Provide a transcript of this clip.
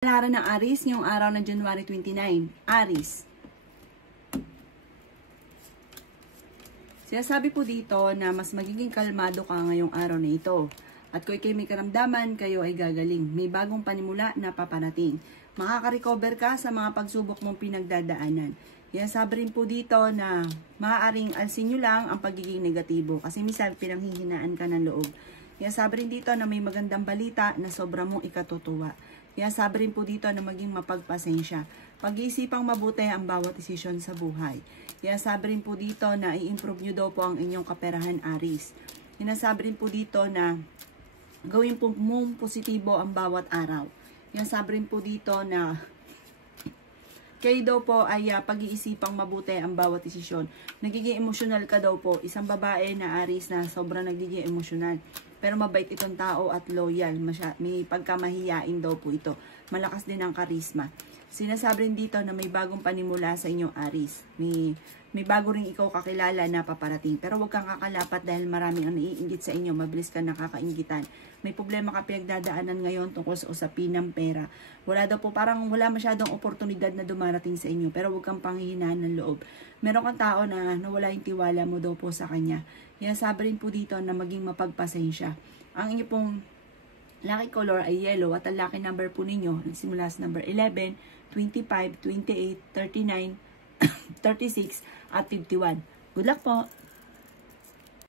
Alaran ng Aries, ngayong araw ng January 29. Aries. Sinasabi po dito na mas magiging kalmado ka ngayong araw na ito. At kung ikay may karamdaman, kayo ay gagaling. May bagong panimula na paparating. Makaka-recover ka sa mga pagsubok mong pinagdadaanan. Sabi rin po dito na maaaring alsin nyo lang ang pagiging negatibo. Kasi minsan pinanghihinaan ka ng loob. Sabi rin dito na may magandang balita na sobra mong ikatutuwa. Sabi rin po dito na maging mapagpasensya. Pag-iisipang mabuti ang bawat desisyon sa buhay. Sabi rin po dito na i-improve nyo daw po ang inyong kaperahan, Aries. Sabi rin po dito na gawin po mong positibo ang bawat araw. Sabi rin po dito na kayo daw po ay pag-iisipang mabuti ang bawat desisyon. Nagiging emosyonal ka daw po. Isang babae na Aries na sobrang nagiging emosyonal. Pero mabait itong tao at loyal. May pagkamahiyain daw po ito. Malakas din ang karisma. Sinasabi rin dito na may bagong panimula sa inyong Aries. May bago rin ikaw kakilala na paparating. Pero huwag kang kakalapat dahil maraming ang naiinggit sa inyo. Mabilis ka nakakainggitan. May problema ka pinagdadaanan ngayon tungkol sa usapin ng pera. Wala daw po, parang wala masyadong oportunidad na dumarating sa inyo. Pero huwag kang panghihinaan ng loob. Meron kang tao na nawala yung tiwala mo daw po sa kanya. Sabi rin po dito na maging mapagpasensya. Ang inyo pong lucky color ay yellow at ang lucky number po ninyo nagsimula sa number 11, 25, 28, 39, 36 at 51. Good luck po!